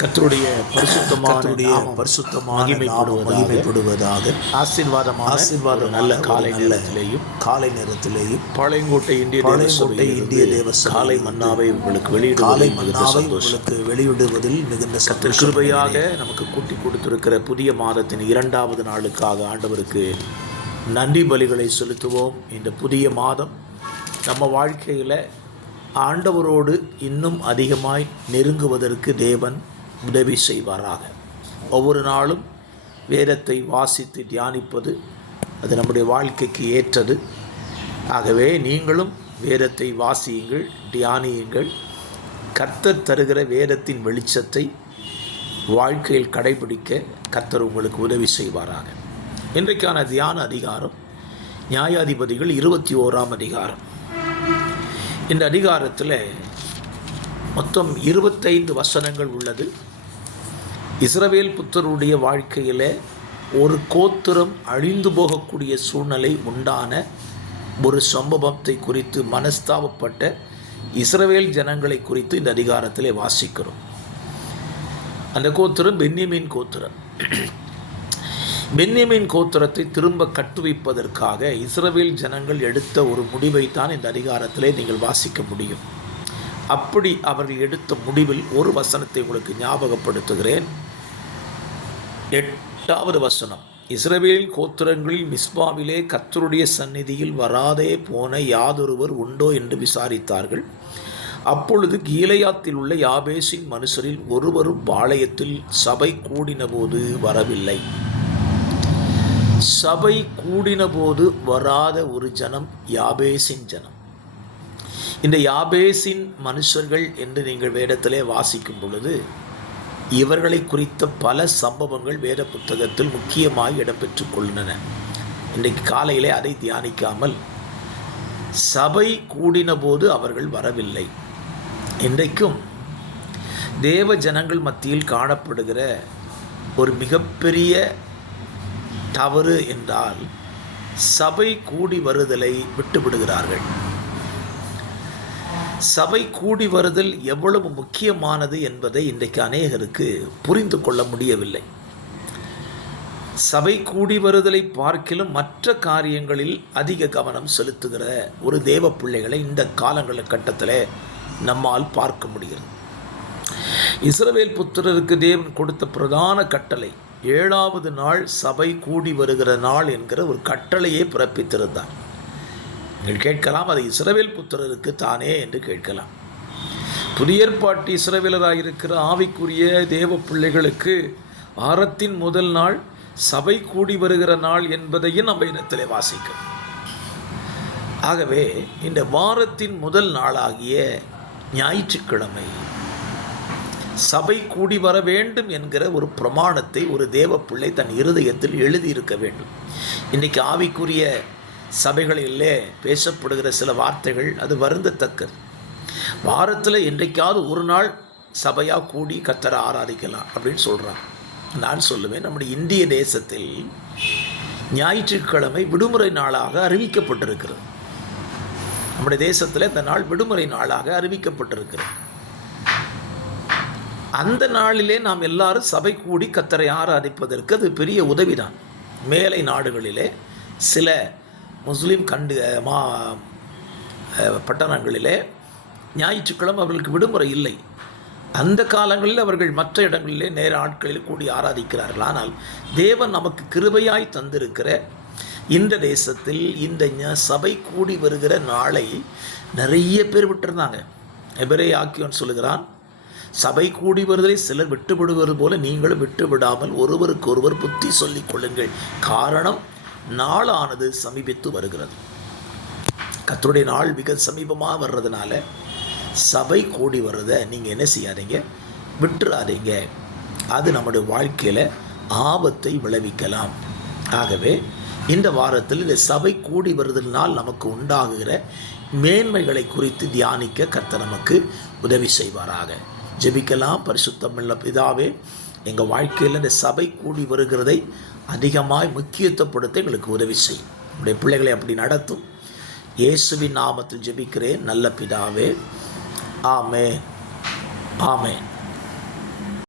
கர்த்தருடைய பரிசுத்தமான மகிமைப்படுவதாக. ஆசீர்வாதமான நல்ல காலை நேரத்திலேயும் பாளையங்கோட்டை இந்திய தேவ காலை மன்னாவை உங்களுக்கு வெளியிடுவதில் மிகுந்த கிருபையாக நமக்கு கூட்டி கொடுத்திருக்கிற புதிய மாதத்தின் 2வது நாளுக்காக ஆண்டவருக்கு நன்றி பலிகளை செலுத்துவோம். இந்த புதிய மாதம் நம்ம வாழ்க்கையில் ஆண்டவரோடு இன்னும் அதிகமாய் நெருங்குவதற்கு தேவன் உதவி செய்வாராக. ஒவ்வொரு நாளும் வேதத்தை வாசித்து தியானிப்பது அது நம்முடைய வாழ்க்கைக்கு ஏற்றது. ஆகவே நீங்களும் வேதத்தை வாசியுங்கள், தியானியுங்கள். கர்த்தர் தருகிற வேதத்தின் வெளிச்சத்தை வாழ்க்கையில் கடைபிடிக்க கர்த்தர் உங்களுக்கு உதவி செய்வாராக. இன்றைக்கான தியான அதிகாரம் நியாயாதிபதிகள் 21ஆம் அதிகாரம். இந்த அதிகாரத்தில் மொத்தம் 25 வசனங்கள் உள்ளது. இஸ்ரவேல் புத்தருடைய வாழ்க்கையில் ஒரு கோத்திரம் அழிந்து போகக்கூடிய சூழ்நிலை உண்டான ஒரு சம்பவத்தை குறித்து மனஸ்தாபப்பட்ட இஸ்ரவேல் ஜனங்களை குறித்து இந்த அதிகாரத்தில் வாசிக்கிறோம். அந்த கோத்திரம் பென்யமீன் கோத்திரம். பென்யமீன் கோத்திரத்தை திரும்ப கட்டுவிப்பதற்காக இஸ்ரவேல் ஜனங்கள் எடுத்த ஒரு முடிவைத்தான் இந்த அதிகாரத்திலே நீங்கள் வாசிக்க முடியும். அப்படி அவர்கள் எடுத்த முடிவில் ஒரு வசனத்தை உங்களுக்கு ஞாபகப்படுத்துகிறேன். 8வது வசனம். இஸ்ரவேல் கோத்திரங்களில் மிஸ்பாவிலே கர்த்தருடைய சந்நிதியில் வராதே போன யாதொருவர் உண்டோ என்று விசாரித்தார்கள். அப்பொழுது கீலேயாத்தில் உள்ள யாபேசின் மனுஷரில் ஒருவரும் பாளையத்தில் சபை கூடினபோது வரவில்லை. சபை கூடினபோது வராத ஒரு ஜனம் யாபேசின் ஜனம். இந்த யாபேசின் மனுஷர்கள் என்று நீங்கள் வேதத்திலே வாசிக்கும் பொழுது இவர்களை குறித்த பல சம்பவங்கள் வேத புத்தகத்தில் முக்கியமாக இடம்பெற்றுக் கொள்கின்றன. இன்றைக்கு காலையிலே அதை தியானிக்காமல் சபை கூடின போது அவர்கள் வரவில்லை. இன்றைக்கும் தேவ ஜனங்கள் மத்தியில் காணப்படுகிற ஒரு மிகப்பெரிய தவறு என்றால் சபை கூடி வருதலை விட்டுவிடுகிறார்கள். சபை கூடி வருதல் எவ்வளவு முக்கியமானது என்பதை இன்றைக்கு அநேகருக்கு புரிந்து கொள்ள முடியவில்லை. சபை கூடி வருதலை பார்க்கிலும் மற்ற காரியங்களில் அதிக கவனம் செலுத்துகிற ஒரு தேவ பிள்ளைகளை இந்த கட்டத்தில் நம்மால் பார்க்க முடிகிறது. இஸ்ரவேல் புத்திரருக்கு தேவன் கொடுத்த பிரதான கட்டளை 7வது நாள் சபை கூடி வருகிற நாள் என்கிற ஒரு கட்டளையை பிறப்பித்திருந்தார். நீங்கள் கேட்கலாம், அது இஸ்ரவேல் புத்திரருக்கு தானே என்று கேட்கலாம். புதிய ஏற்பாட்டு இஸ்ரவேலராயிருக்கிற ஆவிக்குரிய தேவ பிள்ளைகளுக்கு வாரத்தின் முதல் நாள் சபை கூடி வருகிற நாள் என்பதையும் நம்ம இடத்திலே வாசிக்கிறோம். ஆகவே இந்த வாரத்தின் முதல் நாளாகிய ஞாயிற்றுக்கிழமை சபை கூடி வர வேண்டும் என்கிற ஒரு பிரமாணத்தை ஒரு தேவ பிள்ளை தன் இருதயத்தில் எழுதியிருக்க வேண்டும். இன்றைக்கி ஆவிக்குரிய சபைகளிலே பேசப்படுகிற சில வார்த்தைகள் அது வருந்தத்தக்கது. வாரத்தில் என்றைக்காவது ஒரு நாள் சபையாக கூடி கர்த்தரை ஆராதிக்கலாம் அப்படின்னு சொல்கிறான். நான் சொல்லுவேன், நம்முடைய இந்திய தேசத்தில் ஞாயிற்றுக்கிழமை விடுமுறை நாளாக அறிவிக்கப்பட்டிருக்கிறது. நம்முடைய தேசத்தில் இந்த நாள் விடுமுறை நாளாக அறிவிக்கப்பட்டிருக்கிறது. அந்த நாளிலே நாம் எல்லாரும் சபை கூடி கர்த்தரை ஆராதிப்பதற்கு அது பெரிய உதவிதான். மேலை நாடுகளிலே சில முஸ்லீம் பட்டணங்களிலே ஞாயிற்றுக்கிழமை அவர்களுக்கு விடுமுறை இல்லை. அந்த காலங்களில் அவர்கள் மற்ற இடங்களிலே நேர ஆட்களில் கூடி ஆராதிக்கிறார்கள். ஆனால் தேவன் நமக்கு கிருபையாய் தந்திருக்கிற இந்த தேசத்தில் இந்த சபை கூடி வருகிற நாளை நிறைய பேர் விட்டுருந்தாங்க. எபிரேய ஆக்கியோன் சொல்லுகிறான், சபை கூடி வருவதை சிலர் விட்டுவிடுவது போல நீங்களும் விட்டுவிடாமல் ஒருவருக்கு ஒருவர் புத்தி சொல்லிக் கொள்ளுங்கள். காரணம், நாளானது சமீபித்து வருகிறது. கர்த்தருடைய நாள் மிக சமீபமாக வர்றதுனால சபை கூடி வர்றதை நீங்கள் என்ன செய்யாதீங்க, விட்டுறாதீங்க. அது நம்முடைய வாழ்க்கையில் ஆபத்தை விளைவிக்கலாம். ஆகவே இந்த வாரத்தில் இந்த சபை கூடி வருதலினால் நமக்கு உண்டாகுகிற மேன்மைகளை குறித்து தியானிக்க கர்த்தர் நமக்கு உதவி செய்வாராக. ஜெபிக்கலாம். பரிசுத்தமுள்ள பிதாவே, எங்கள் வாழ்க்கையில் இந்த சபை கூடி வருகிறதை அதிகமாய் முக்கியத்துவப்படுத்த எங்களுக்கு உதவி செய்யும். உடைய பிள்ளைகளை அப்படி நடத்தும். இயேசுவின் நாமத்தில் ஜெபிக்கிறேன் நல்ல பிதாவே. ஆமென், ஆமென்.